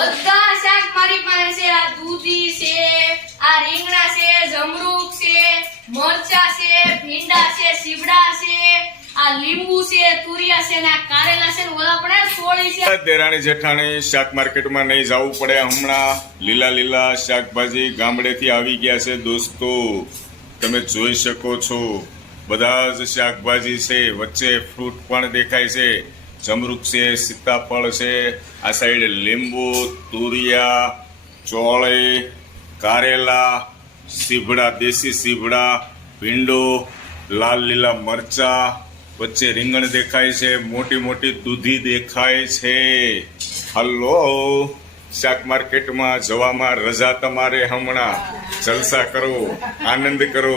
બધા શાક મારી પાસે છે। આ દૂધી છે, આ રીંગણા છે, જમરૂખ છે, મરચા છે, ભીંડા છે, સીબડા છે, આ લીંબુ છે, તુરિયા છે, ને આ કારેલા છે, ને ઓલા આપણે સોળી છે। દેરાણી જેઠાણી શાક માર્કેટમાં નહીં જવું પડે। હમણાં લીલા લીલા શાકભાજી ગામડેથી આવી ગયા છે દોસ્તો, તમે જોઈ શકો છો। બધા જ શાકભાજી છે, વચ્ચે ફ્રૂટ પણ દેખાય છે। જમરૂખ છે, સીતાફળ છે, આ સાઈડ લીંબુ, તુરિયા, ચોળી, કારેલા, સીભડા, દેશી સીભડા, ભીંડો, લાલ લીલા મરચા, વચ્ચે રીંગણ દેખાય છે, મોટી મોટી દૂધી દેખાય છે। હલો, શાક માર્કેટમાં જવામાં રજા તમારે હમણાં, જલસા કરો, આનંદ કરો।